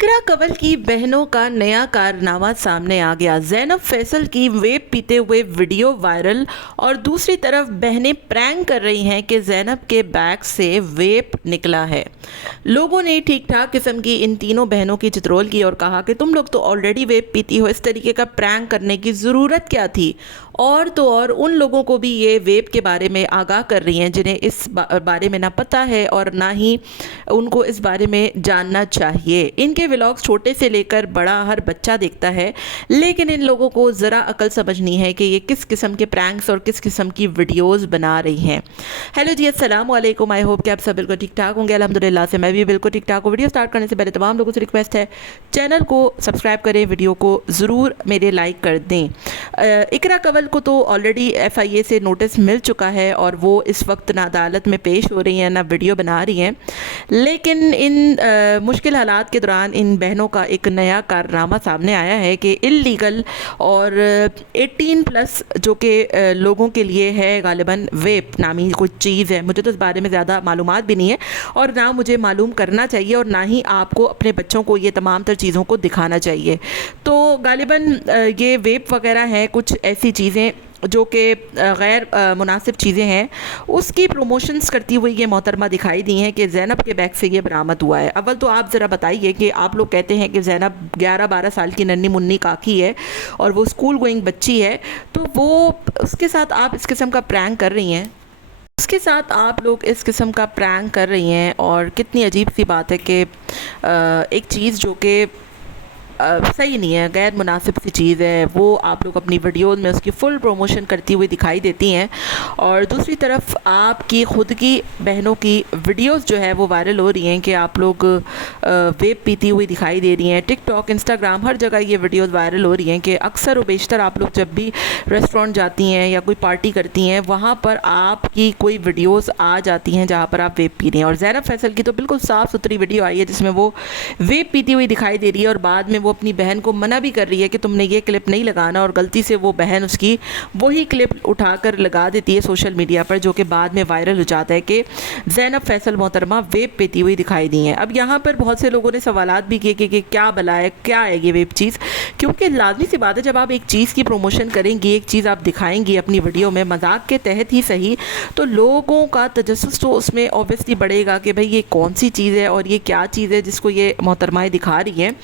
इकरा कंवल की बहनों का नया कारनामा सामने आ गया। ज़ैनब फैसल की वेप पीते हुए वीडियो वायरल और दूसरी तरफ बहनें प्रैंक कर रही हैं कि ज़ैनब के बैग से वेप निकला है। लोगों ने ठीक ठाक किस्म की इन तीनों बहनों की चित्रोल की और कहा कि तुम लोग तो ऑलरेडी वेप पीती हो, इस तरीके का प्रैंक करने की ज़रूरत क्या थी। और तो और उन लोगों को भी ये वेप के बारे में आगाह कर रही हैं जिन्हें इस बारे में ना पता है और ना ही उनको इस बारे में जानना चाहिए। इनके व्लॉग्स छोटे से लेकर बड़ा हर बच्चा देखता है, लेकिन इन लोगों को ज़रा अकल समझनी है कि ये किस किस्म के प्रैंक्स और किस किस्म की वीडियोस बना रही हैं। हेलो जी, अस्सलाम वालेकुम। आई होप कि आप सब बिल्कुल ठीक ठाक होंगे। अल्हम्दुलिल्लाह से मैं भी बिल्कुल ठीक ठाक हूँ। वीडियो स्टार्ट करने से पहले तमाम लोगों से रिक्वेस्ट है, चैनल को सब्सक्राइब करें, वीडियो को ज़रूर मेरे लाइक कर दें। इकरा कंवल को तो ऑलरेडी FIA से नोटिस मिल चुका है और वो इस वक्त ना अदालत में पेश हो रही हैं ना वीडियो बना रही हैं, लेकिन इन मुश्किल हालात के दौरान इन बहनों का एक नया कारनामा सामने आया है कि इल्लीगल और 18+ जो कि लोगों के लिए है गालिबन वेप नामी कोई चीज़ है। मुझे तो इस बारे में ज़्यादा मालूमात भी नहीं है और ना मुझे मालूम करना चाहिए और ना ही आपको अपने बच्चों को ये तमाम तर चीज़ों को दिखाना चाहिए। तो गालिबन ये वेप वगैरह हैं, कुछ ऐसी चीज़ें जो कि गैर मुनासिब चीज़ें हैं, उसकी प्रमोशंस करती हुई ये मोहतरमा दिखाई दी हैं कि ज़ैनब के बैग से ये बरामद हुआ है। अव्वल तो आप ज़रा बताइए कि आप लोग कहते हैं कि ज़ैनब 11-12 साल की नन्ही मुन्नी काकी है और वो स्कूल गोइंग बच्ची है, तो वो उसके साथ आप इस किस्म का प्रैंक कर रही हैं, उसके साथ आप लोग इस किस्म का प्रैंक कर रही हैं। और कितनी अजीब सी बात है कि एक चीज़ जो कि सही नहीं है, गैर मुनासिब सी चीज़ है, वो आप लोग अपनी वीडियोज़ में उसकी फ़ुल प्रमोशन करती हुई दिखाई देती हैं। और दूसरी तरफ आपकी ख़ुद की बहनों की वीडियोज़ जो है वो वायरल हो रही हैं कि आप लोग वेप पीती हुई दिखाई दे रही हैं। टिकटॉक, इंस्टाग्राम, हर जगह ये वीडियोज़ वायरल हो रही हैं कि अक्सर व बेशतर आप लोग जब भी रेस्टोरेंट जाती हैं या कोई पार्टी करती हैं, वहाँ पर आपकी कोई वीडियोज़ आ जाती हैं जहाँ पर आप वेप पी रही हैं। और ज़ैनब फैसल की तो बिल्कुल साफ़ सुथरी वीडियो आई है जिसमें वो वेप पीती हुई दिखाई दे रही है और बाद में वो अपनी बहन को मना भी कर रही है कि तुमने ये क्लिप नहीं लगाना, और गलती से वो बहन उसकी वही क्लिप उठाकर लगा देती है सोशल मीडिया पर, जो कि बाद में वायरल हो जाता है कि ज़ैनब फैसल मोहतरमा वेप पीती हुई दिखाई दी हैं। अब यहाँ पर बहुत से लोगों ने सवालात भी किए कि क्या भला है, क्या है ये वेप चीज़, क्योंकि लाजमी सी बात है जब आप एक चीज़ की प्रमोशन करेंगी, एक चीज़ आप दिखाएंगी अपनी वीडियो में, मजाक के तहत ही सही, तो लोगों का तजस्सुस तो उसमें ऑब्वियसली बढ़ेगा कि भाई ये कौन सी चीज़ है और ये क्या चीज़ है जिसको ये मोहतरमाएँ दिखा रही हैं।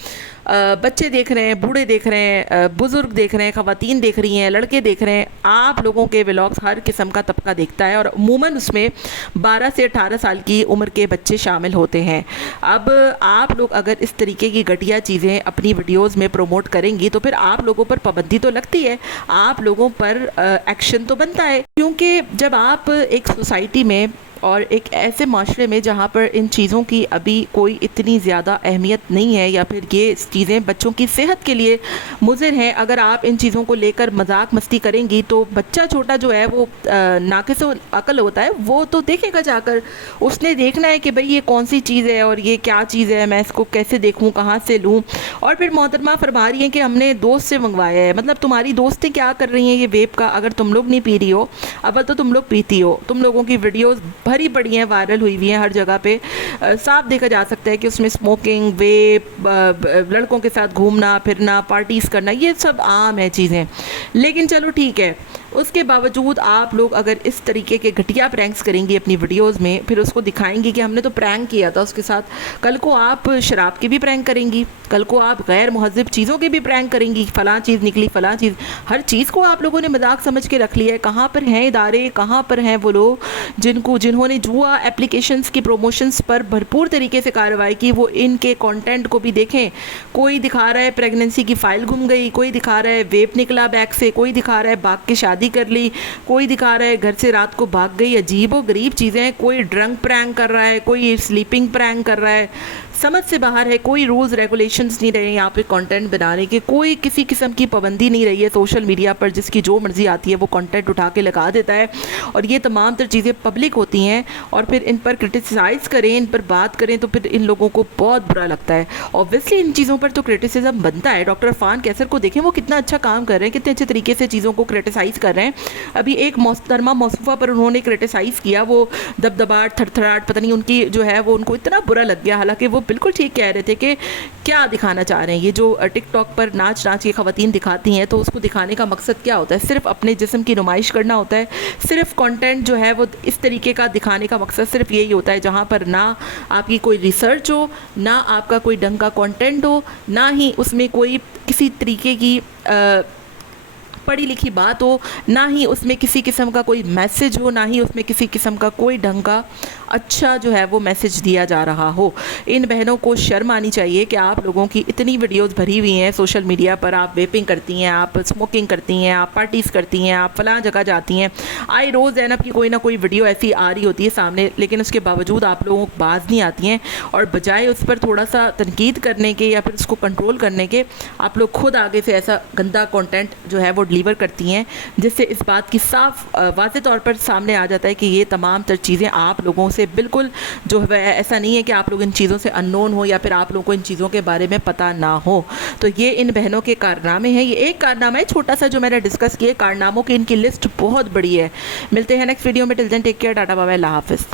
बच्चे देख रहे हैं, बूढ़े देख रहे हैं, बुज़ुर्ग देख रहे हैं, ख़वातीन देख रही हैं, लड़के देख रहे हैं, आप लोगों के व्लॉग्स हर किस्म का तबका देखता है और अमूमन उसमें 12 से 18 साल की उम्र के बच्चे शामिल होते हैं। अब आप लोग अगर इस तरीके की घटिया चीज़ें अपनी वीडियोज़ में प्रमोट करेंगी तो फिर आप लोगों पर पाबंदी तो लगती है, आप लोगों पर एक्शन तो बनता है, क्योंकि जब आप एक सोसाइटी में और एक ऐसे माशरे में जहाँ पर इन चीज़ों की अभी कोई इतनी ज़्यादा अहमियत नहीं है या फिर ये चीज़ें बच्चों की सेहत के लिए मुज़िर हैं, अगर आप इन चीज़ों को लेकर मजाक मस्ती करेंगी तो बच्चा छोटा जो है वो नाक़िस अकल होता है, वो तो देखेगा जाकर, उसने देखना है कि भाई ये कौन सी चीज़ है और ये क्या चीज़ है, मैं इसको कैसे देखूँ, कहाँ से लूँ। और फिर मोहतरमा फरमा रही हैं कि हमने दोस्त से मंगवाया है। मतलब तुम्हारी दोस्तें क्या कर रही हैं ये वेप का, अगर तुम लोग नहीं पी रही हो, अव्वल तो तुम लोग पीती हो, तुम लोगों की वीडियोज़ भरी पड़ी हैं, वायरल हुई हुई हैं हर जगह पे, साफ देखा जा सकता है कि उसमें स्मोकिंग, वेप, लड़कों के साथ घूमना फिरना, पार्टीज़ करना, ये सब आम है चीज़ें। लेकिन चलो ठीक है, उसके बावजूद आप लोग अगर इस तरीके के घटिया प्रैंक्स करेंगी अपनी वीडियोज़ में, फिर उसको दिखाएंगी कि हमने तो प्रैंक किया था उसके साथ, कल को आप शराब की भी प्रैंक करेंगी, कल को आप गैर महज़िब चीज़ों के भी प्रैंक करेंगी, फ़लाँ चीज़ निकली, फ़लाँ चीज़, हर चीज़ को आप लोगों ने मजाक समझ के रख लिया है। कहाँ पर हैं इदारे, कहाँ पर हैं वो लोग जिन्होंने जुआ एप्लीकेशंस की प्रमोशंस पर भरपूर तरीके से कार्रवाई की, वो इनके कंटेंट को भी देखें। कोई दिखा रहा है प्रेगनेंसी की फ़ाइल गुम गई, कोई दिखा रहा है वेप निकला बैग से, कोई दिखा रहा है भाग के शादी कर ली, कोई दिखा रहा है घर से रात को भाग गई, अजीब व गरीब चीज़ें, कोई ड्रंक प्रैंक कर रहा है, कोई स्लीपिंग प्रैंक कर रहा है, समझ से बाहर है। कोई रूल्स रेगुलेशंस नहीं रहे यहाँ पे कंटेंट बनाने के, कोई किसी किस्म की पाबंदी नहीं रही है सोशल मीडिया पर, जिसकी जो मर्ज़ी आती है वो कंटेंट उठा के लगा देता है और ये तमाम तर चीज़ें पब्लिक होती हैं और फिर इन पर क्रिटिसाइज़ करें, इन पर बात करें तो फिर इन लोगों को बहुत बुरा लगता है। ऑब्वियसली इन चीज़ों पर तो क्रिटिसिज्म बनता है। डॉक्टर अरफान कैसर को देखें, वो कितना अच्छा काम कर रहे हैं, कितने अच्छे तरीके से चीज़ों को क्रिटिसाइज़ कर रहे हैं। अभी एक मोहतरमा मौसूफ़ा पर उन्होंने क्रिटिसाइज़ किया, वो दबदबाहट, थरथराहट, पता नहीं उनकी जो है वो उनको इतना बुरा लग गया, हालांकि वो بالکل ٹھیک کہہ رہے تھے کہ کیا دکھانا چاہ رہے ہیں یہ جو ٹک ٹاک پر ناچ کے خواتین دکھاتی ہیں، تو اس کو دکھانے کا مقصد کیا ہوتا ہے؟ صرف اپنے جسم کی نمائش کرنا ہوتا ہے، صرف کنٹینٹ جو ہے وہ اس طریقے کا دکھانے کا مقصد صرف یہی ہوتا ہے جہاں پر نہ آپ کی کوئی ریسرچ ہو، نہ آپ کا کوئی ڈھنگ کا کنٹینٹ ہو، نہ ہی اس میں کوئی کسی طریقے کی پڑھی لکھی بات ہو، نہ ہی اس میں کسی قسم کا کوئی میسج ہو، نہ ہی اس میں کسی قسم کا کوئی ڈھنگ کا اچھا جو ہے وہ میسج دیا جا رہا ہو۔ ان بہنوں کو شرم آنی چاہیے کہ آپ لوگوں کی اتنی ویڈیوز بھری ہوئی ہیں سوشل میڈیا پر، آپ ویپنگ کرتی ہیں، آپ اسموکنگ کرتی ہیں، آپ پارٹیز کرتی ہیں، آپ فلاں جگہ جاتی ہیں، آئی روز زینب کی کوئی نہ کوئی ویڈیو ایسی آ رہی ہوتی ہے سامنے، لیکن اس کے باوجود آپ لوگوں کو باز نہیں آتی ہیں، اور بجائے اس پر تھوڑا سا تنقید کرنے کے یا پھر اس کو کنٹرول کرنے کے، آپ لوگ خود آگے سے ایسا گندا کنٹینٹ جو ہے وہ ڈیلیور کرتی ہیں، جس سے اس بات کی صاف واضح طور پر سامنے آ جاتا ہے کہ یہ تمام تر چیزیں آپ لوگوں سے بالکل جو ہے ایسا نہیں ہے کہ آپ لوگ ان چیزوں سے اننون ہو یا پھر آپ لوگوں کو ان چیزوں کے بارے میں پتہ نہ ہو۔ تو یہ ان بہنوں کے کارنامے ہیں، یہ ایک کارنامہ ہے چھوٹا سا جو میں نے ڈسکس کیے، کارناموں کی ان کی لسٹ بہت بڑی ہے۔ ملتے ہیں نیکسٹ ویڈیو میں، till then take care, tata bye bye, اللہ حافظ۔